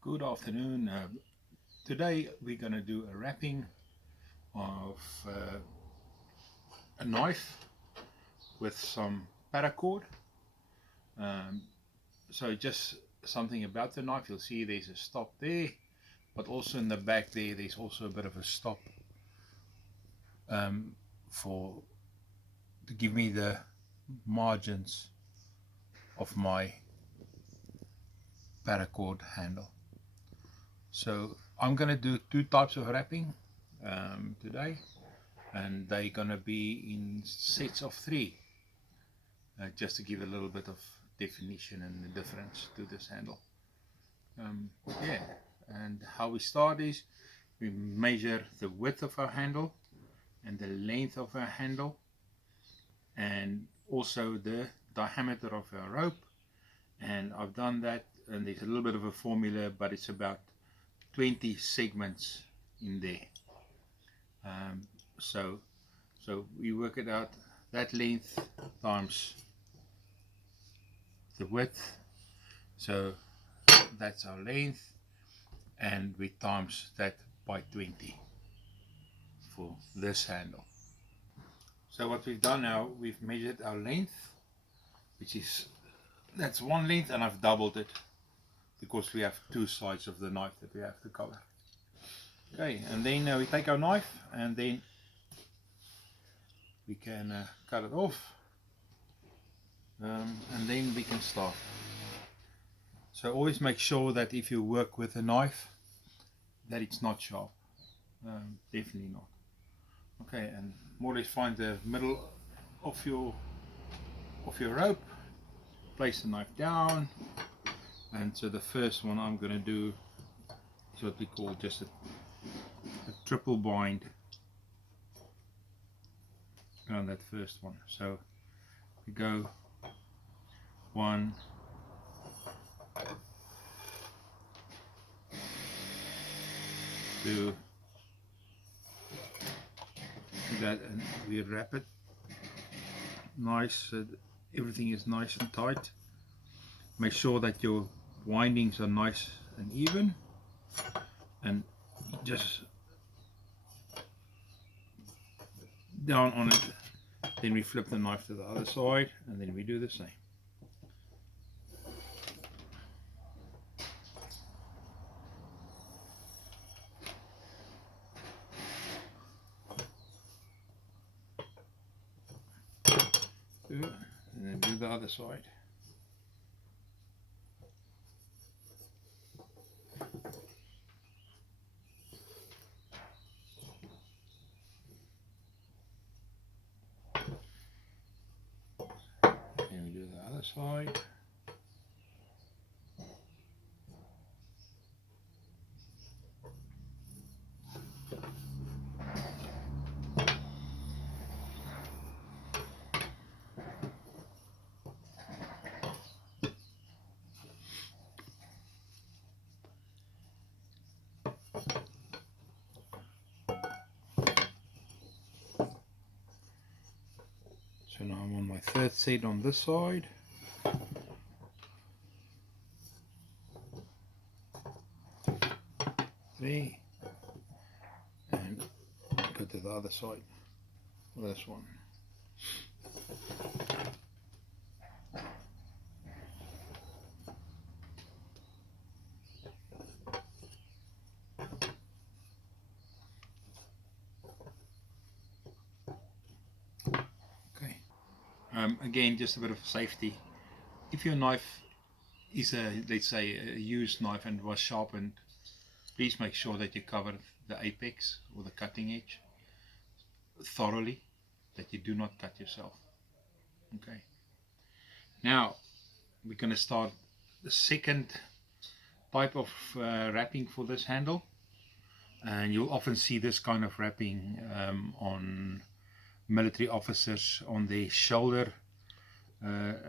Good afternoon. Today we're going to do a wrapping of a knife with some paracord. Um, so just something about the knife, you'll see there's a stop there, but also in the back there's also a bit of a stop um, for to give me the margins of my paracord handle. So I'm going to do two types of wrapping today, and they're going to be in sets of three, just to give a little bit of definition and the difference to this handle. Yeah, and how we start is we measure the width of our handle and the length of our handle, and also the diameter of our rope. And I've done that, and there's a little bit of a formula, but it's about 20 segments in there. So we work it out, that length times the width, so that's our length, and we times that by 20 for this handle. So what we've done now, we've measured our length, that's one length, and I've doubled it because we have two sides of the knife that we have to cover. Okay, and then we take our knife and then we can cut it off, and then we can start. So always make sure that if you work with a knife that it's not sharp, definitely not. Okay, and more or less find the middle of your rope, place the knife down, and so the first one I'm going to do is what we call just a triple bind on that first one. So we go 1, 2, that, and we wrap it nice so everything is nice and tight. Make sure that your windings are nice and even, and just down on it. Then we flip the knife to the other side, and then we do the same. And then do the other side. And we do the other side. So now I'm on my third set on this side. Three, and go to the other side for this one. Okay. Again, just a bit of safety. If your knife is let's say a used knife and was sharpened, please make sure that you cover the apex or the cutting edge thoroughly, that you do not cut yourself. Okay. Now we're going to start the second type of wrapping for this handle, and you'll often see this kind of wrapping on military officers on their shoulder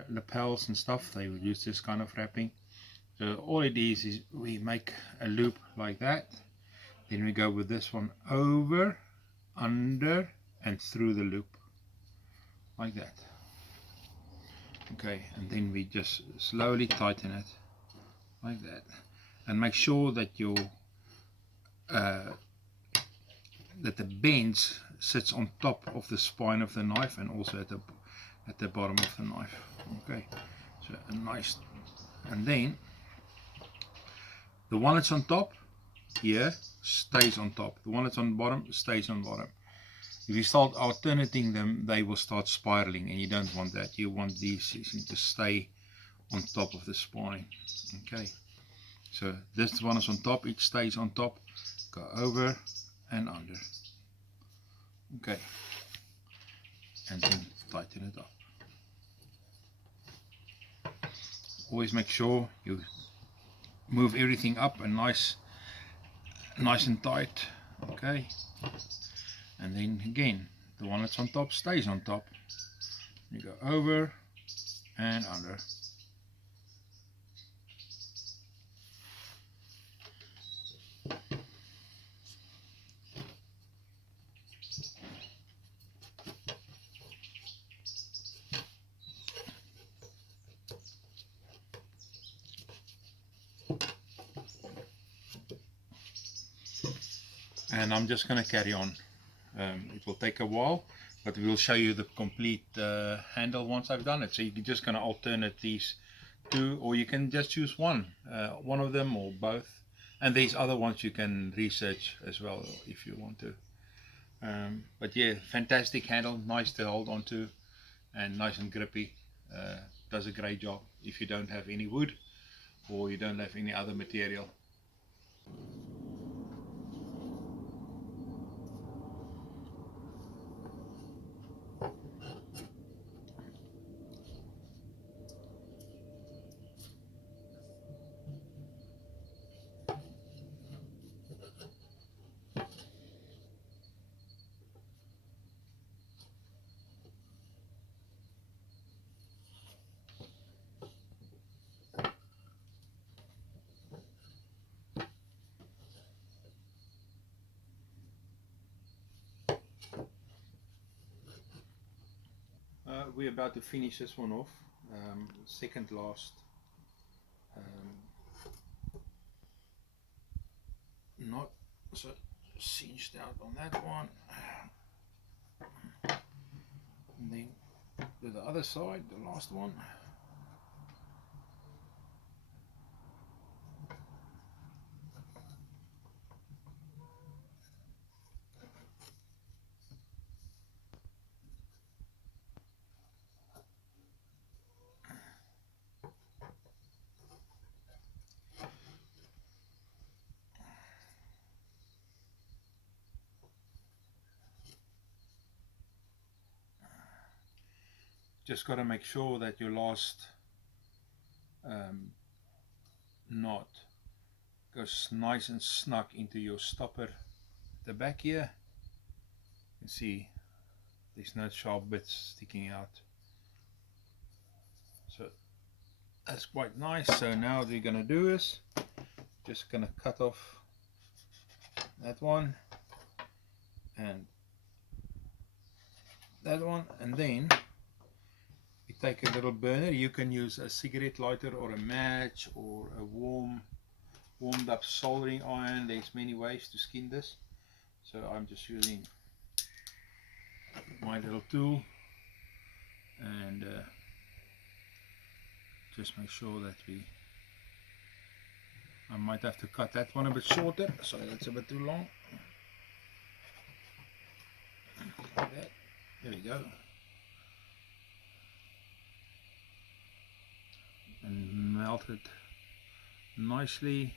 lapels and stuff. They will use this kind of wrapping. So all it is we make a loop like that, then we go with this one over, under, and through the loop like that. Okay, and then we just slowly tighten it like that. and make sure that your that the bench sits on top of the spine of the knife and also at the bottom of the knife. Okay, so a nice, and then the one that's on top here stays on top, the one that's on bottom stays on bottom. If you start alternating them, they will start spiraling, and you don't want that. You want these to stay on top of the spine. Okay, so this one is on top, it stays on top, go over and under. Okay, and then tighten it up. Always make sure you move everything up and nice and tight. Okay, and then again, the one that's on top stays on top. You go over and under. And I'm just going to carry on. It will take a while, but we'll show you the complete handle once I've done it. So you're just going to alternate these two, or you can just choose one of them or both. And these other ones you can research as well if you want to. But yeah, fantastic handle, nice to hold on to, and nice and grippy. Does a great job if you don't have any wood or you don't have any other material. We're about to finish this one off, second last, not so cinched out on that one, and then to the other side, the last one. Just got to make sure that your last knot goes nice and snug into your stopper at the back here. You can see there's no sharp bits sticking out, so that's quite nice. So now what we're going to do is just going to cut off that one and that one, and then you take a little burner. You can use a cigarette lighter or a match or a warmed up soldering iron. There's many ways to skin this, so I'm just using my little tool, and just make sure that I might have to cut that one a bit shorter, so that's a bit too long. Like that. There we go. And melt it nicely.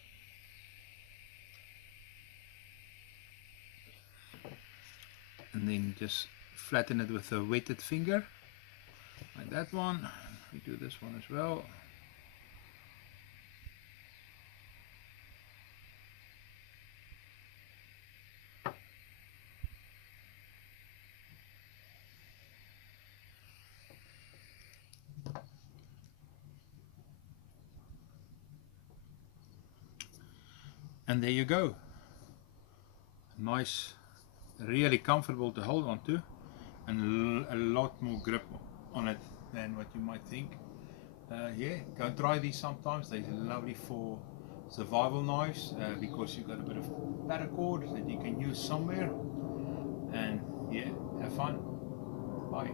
And then just flatten it with a wetted finger, like that one. We do this one as well. And there you go. Nice, really comfortable to hold on to, and a lot more grip on it than what you might think. Yeah, go try these sometimes. They're lovely for survival knives, because you've got a bit of paracord that you can use somewhere. And yeah, have fun. Bye.